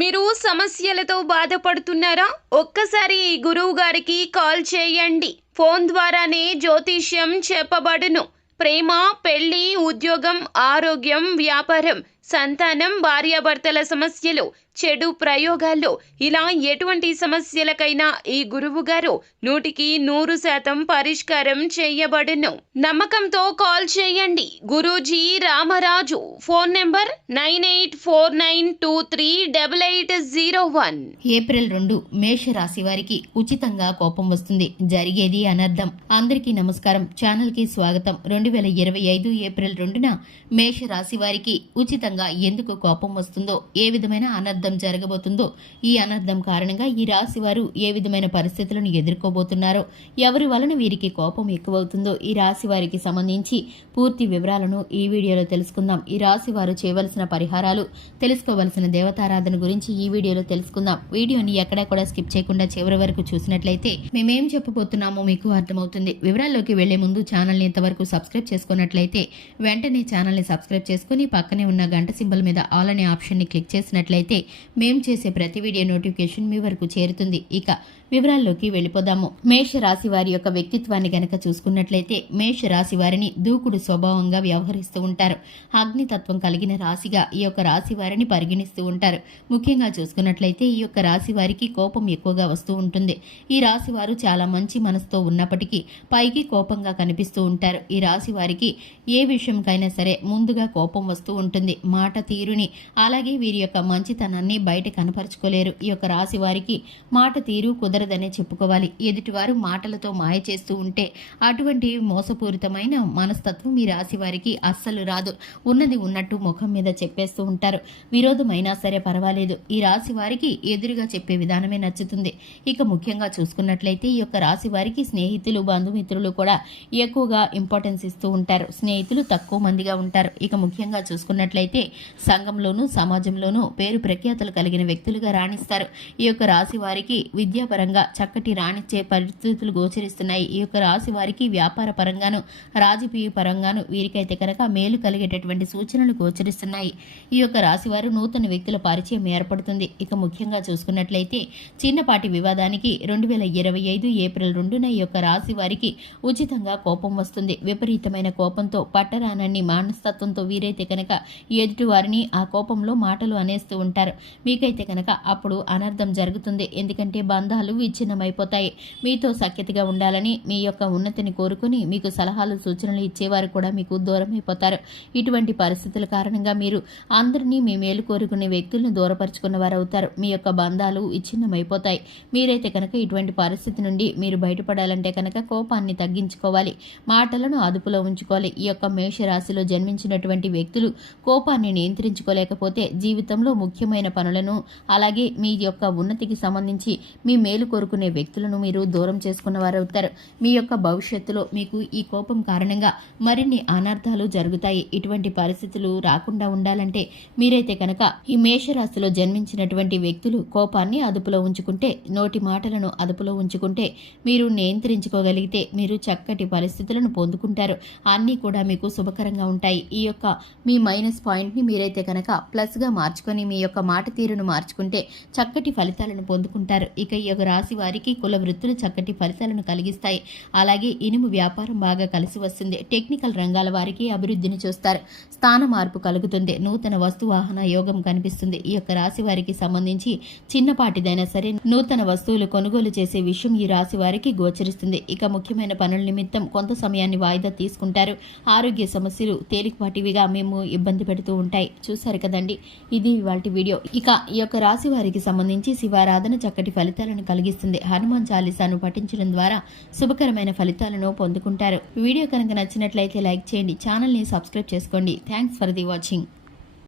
మీరు సమస్యలతో బాధపడుతున్నారా? ఒక్కసారి ఈ గురువు గారికి కాల్ చేయండి. ఫోన్ ద్వారానే జ్యోతిష్యం చెప్పబడును. ప్రేమ, పెళ్లి, ఉద్యోగం, ఆరోగ్యం, వ్యాపారం, సంతానం, భార్యాభర్తల సమస్యలు, చెడు ప్రయోగాల్లో ఇలా ఎటువంటి సమస్యలకైనా ఈ గురువు గారు 100% పరిష్కారం చేయబడును. నమ్మకంతో కాల్ చేయండి. Guruji Ramaraju. Phone number 9849238801. April 2 మేషరాశి వారికి ఉచితంగా కోపం వస్తుంది. జరిగేది అనర్థం. అందరికీ నమస్కారం. ఛానల్ కి స్వాగతం. 2025 ఏప్రిల్ 2న మేషరాశి వారికి ఉచితంగా ఎందుకు కోపం వస్తుందో, ఏ విధమైన అనర్థం జరగబోతుందో, ఈ అనర్థం కారణంగా ఈ రాశి వారు ఏ విధమైన పరిస్థితులను ఎదుర్కోబోతున్నారో, ఎవరి వలన వీరికి కోపం ఎక్కువవుతుందో ఈ రాశి వారికి సంబంధించి పూర్తి వివరాలను ఈ వీడియోలో తెలుసుకుందాం. ఈ రాశి వారు చేయవలసిన పరిహారాలు, తెలుసుకోవలసిన దేవతారాధన గురించి ఈ వీడియోలో తెలుసుకుందాం. వీడియోని ఎక్కడా కూడా స్కిప్ చేయకుండా చివరి వరకు చూసినట్లయితే మేమేం చెప్పబోతున్నామో మీకు అర్థమవుతుంది. వివరాల్లోకి వెళ్లే ముందు ఛానల్ని ఇంతవరకు సబ్స్క్రైబ్ చేసుకున్నట్లయితే వెంటనే ఛానల్ని సబ్స్క్రైబ్ చేసుకుని పక్కనే ఉన్న గంట సింబల్ మీద ఆల్ అనే ఆప్షన్ని క్లిక్ చేసినట్లయితే మేం చేసే ప్రతి వీడియో నోటిఫికేషన్ మీ వరకు చేరుతుంది. ఇక వివరాల్లోకి వెళ్ళిపోదాము. మేషరాశి వారి యొక్క వ్యక్తిత్వాన్ని గనక చూసుకున్నట్లయితే మేషరాశి వారిని దూకుడు స్వభావంగా వ్యవహరిస్తూ ఉంటారు. అగ్నితత్వం కలిగిన రాశిగా ఈ యొక్క రాశి వారిని పరిగణిస్తూ ఉంటారు. ముఖ్యంగా చూసుకున్నట్లయితే ఈ యొక్క రాశి వారికి కోపం ఎక్కువగా వస్తూ ఉంటుంది. ఈ రాశి వారు చాలా మంచి మనసుతో ఉన్నప్పటికీ పైకి కోపంగా కనిపిస్తూ ఉంటారు. ఈ రాశి వారికి ఏ విషయంకైనా సరే ముందుగా కోపం వస్తూ ఉంటుంది. మాట తీరుని, అలాగే వీరి యొక్క మంచితనాన్ని బయట కనపరుచుకోలేరు. ఈ యొక్క రాశి వారికి మాట తీరు కుదరదనే చెప్పుకోవాలి. ఎదుటివారు మాటలతో మాయ చేస్తూ ఉంటే అటువంటి మోసపూరితమైన మనస్తత్వం ఈ రాశి వారికి అస్సలు రాదు. ఉన్నది ఉన్నట్టు ముఖం మీద చెప్పేస్తూ ఉంటారు. విరోధమైనా సరే పర్వాలేదు, ఈ రాశి వారికి ఎదురుగా చెప్పే విధానమే నచ్చుతుంది. ఇక ముఖ్యంగా చూసుకున్నట్లయితే ఈ యొక్క రాశి వారికి స్నేహితులు, బంధుమిత్రులు కూడా ఎక్కువగా ఇంపార్టెన్స్ ఇస్తూ ఉంటారు. స్నేహితులు తక్కువ మందిగా ఉంటారు. ఇక ముఖ్యంగా చూసుకున్నట్లయితే సంఘంలోనూ సమాజంలోనూ పేరు ప్రఖ్యాతులు కలిగిన వ్యక్తులుగా రాణిస్తారు. ఈ యొక్క రాశి వారికి విద్యాపరంగా చక్కటి రాణించే పరిస్థితులు గోచరిస్తున్నాయి. ఈ యొక్క రాశి వారికి వ్యాపార పరంగాను, రాజకీయ పరంగాను వీరికైతే కనుక మేలు కలిగేటటువంటి సూచనలు గోచరిస్తున్నాయి. ఈ యొక్క రాశి వారు నూతన వ్యక్తుల పరిచయం ఏర్పడుతుంది. ఇక ముఖ్యంగా చూసుకున్నట్లయితే చిన్నపాటి వివాదానికి 2025 ఏప్రిల్ 2న ఈ యొక్క రాశి వారికి ఉచితంగా కోపం వస్తుంది. విపరీతమైన కోపంతో, పట్టరానన్ని మనస్తత్వంతో వీరైతే కనుక ఎదుటి వారిని ఆ కోపంలో మాటలు అనేస్తూ ఉంటారు. మీకైతే కనుక అప్పుడు అనర్థం జరుగుతుంది. ఎందుకంటే బంధాలు విచ్ఛిన్నమైపోతాయి. మీతో సఖ్యతగా ఉండాలని, మీ యొక్క ఉన్నతిని కోరుకుని మీకు సలహాలు, సూచనలు ఇచ్చేవారు కూడా మీకు దూరం అయిపోతారు. ఇటువంటి పరిస్థితుల కారణంగా మీరు అందరినీ మీ మేలు కోరుకునే వ్యక్తులను దూరపరుచుకున్న వారు అవుతారు. మీ యొక్క బంధాలు విచ్ఛిన్నమైపోతాయి. మీరైతే కనుక ఇటువంటి పరిస్థితి నుండి మీరు బయటపడాలంటే కనుక కోపాన్ని తగ్గించుకోవాలి, మాటలను అదుపులో ఉంచుకోవాలి. ఈ యొక్క మేషరాశిలో జన్మించినటువంటి వ్యక్తులు కోపాన్ని నియంత్రించుకోలేకపోతే జీవితంలో ముఖ్యమైన పనులను, అలాగే మీ యొక్క ఉన్నతికి సంబంధించి మీ మేలు కోరుకునే వ్యక్తులను మీరు దూరం చేసుకున్న వారు అవుతారు. మీ యొక్క భవిష్యత్తులో మీకు ఈ కోపం కారణంగా మరిన్ని అనర్థాలు జరుగుతాయి. ఇటువంటి పరిస్థితులు రాకుండా ఉండాలంటే మీరైతే కనుక ఈ మేషరాశిలో జన్మించినటువంటి వ్యక్తులు కోపాన్ని అదుపులో ఉంచుకుంటే, నోటి మాటలను అదుపులో ఉంచుకుంటే, మీరు నియంత్రించుకోగలిగితే మీరు చక్కటి పరిస్థితులను పొందుకుంటారు. అన్నీ కూడా మీకు శుభకరంగా ఉంటాయి. ఈ యొక్క మీ మైనస్ పాయింట్ని మీరైతే కనుక ప్లస్గా మార్చుకొని మీ యొక్క మాట తీరును మార్చుకుంటే చక్కటి ఫలితాలను పొందుకుంటారు. ఇక ఈ యొక్క రాశి వారికి కుల వృత్తులు చక్కటి ఫలితాలను కలిగిస్తాయి. అలాగే ఇనుము వ్యాపారం బాగా కలిసి వస్తుంది. టెక్నికల్ రంగాల వారికి అభివృద్ధిని చూస్తారు. స్థాన మార్పు కలుగుతుంది. నూతన వస్తు వాహన యోగం కనిపిస్తుంది. ఈ యొక్క రాశి వారికి సంబంధించి చిన్నపాటిదైనా సరే నూతన వస్తువులు కొనుగోలు చేసే విషయం ఈ రాశి వారికి గోచరిస్తుంది. ఇక ముఖ్యమైన పనుల నిమిత్తం కొంత సమయాన్ని వాయిదా తీసుకుంటారు. ఆరోగ్య సమస్యలు తేలికపాటివిగా మేము ఇబ్బంది పెడుతూ ఉంటాయి. చూసారు కదండి, ఇది ఇవాల్టి వీడియో. ఇక ఈ యొక్క రాశి వారికి సంబంధించి శివారాధన చక్కటి ఫలితాలను కలిగిస్తుంది. హనుమాన్ చాలీసాను పఠించడం ద్వారా శుభకరమైన ఫలితాలను పొందుకుంటారు. వీడియో కనుక నచ్చినట్లయితే లైక్ చేయండి, ఛానల్ని సబ్స్క్రైబ్ చేసుకోండి. Thanks for the watching.